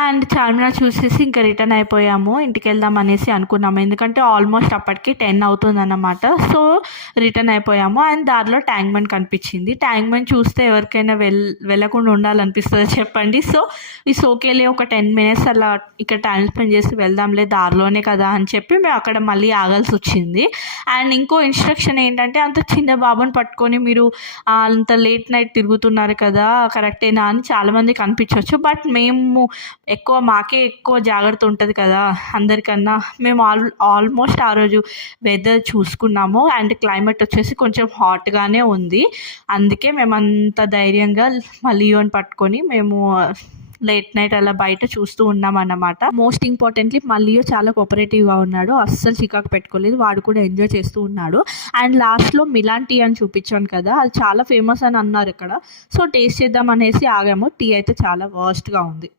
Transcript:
And Charminar చూసేసి ఇంకా return అయిపోయాము. ఇంటికి వెళ్దాం అనేసి అనుకున్నాము, ఎందుకంటే ఆల్మోస్ట్ అప్పటికి 10 అవుతుందన్నమాట. సో రిటర్న్ అయిపోయాము. అండ్ దారిలో ట్యాంక్ బండ్ కనిపించింది. ట్యాంక్ బండ్ చూస్తే ఎవరికైనా వెళ్ళకుండా ఉండాలనిపిస్తుంది చెప్పండి. సో ఈ సోకేలే ఒక 10 మినిట్స్ అలా ఇక్కడ టైం స్పెండ్ చేసి వెళ్దాంలే దారిలోనే కదా అని చెప్పి మేము అక్కడ మళ్ళీ ఆగాల్సి వచ్చింది. అండ్ ఇంకో ఇన్స్ట్రక్షన్ ఏంటంటే, అంత చిన్న బాబుని పట్టుకొని మీరు అంత లేట్ నైట్ తిరుగుతున్నారు కదా, కరెక్టేనా అని చాలామంది కనిపించవచ్చు. బట్ మేము మాకే ఎక్కువ జాగ్రత్త ఉంటుంది కదా అందరికన్నా. మేము ఆల్మోస్ట్ ఆ రోజు వెదర్ చూసుకున్నాము. అండ్ క్లైమేట్ వచ్చేసి కొంచెం హాట్గానే ఉంది. అందుకే మేము అంత ధైర్యంగా లియోని పట్టుకొని మేము లేట్ నైట్ అలా బయట చూస్తూ ఉన్నాం అన్నమాట. మోస్ట్ ఇంపార్టెంట్లీ లియో చాలా కోఆపరేటివ్గా ఉన్నాడు, అస్సలు చికాకు పెట్టుకోలేదు. వాడు కూడా ఎంజాయ్ చేస్తూ ఉన్నాడు. అండ్ లాస్ట్లో మిలాన్ టీ అని చూపించాను కదా, అది చాలా ఫేమస్ అని అన్నారు ఇక్కడ. సో టేస్ట్ చేద్దాం అనేసి ఆగాము. టీ అయితే చాలా వర్స్ట్గా ఉంది.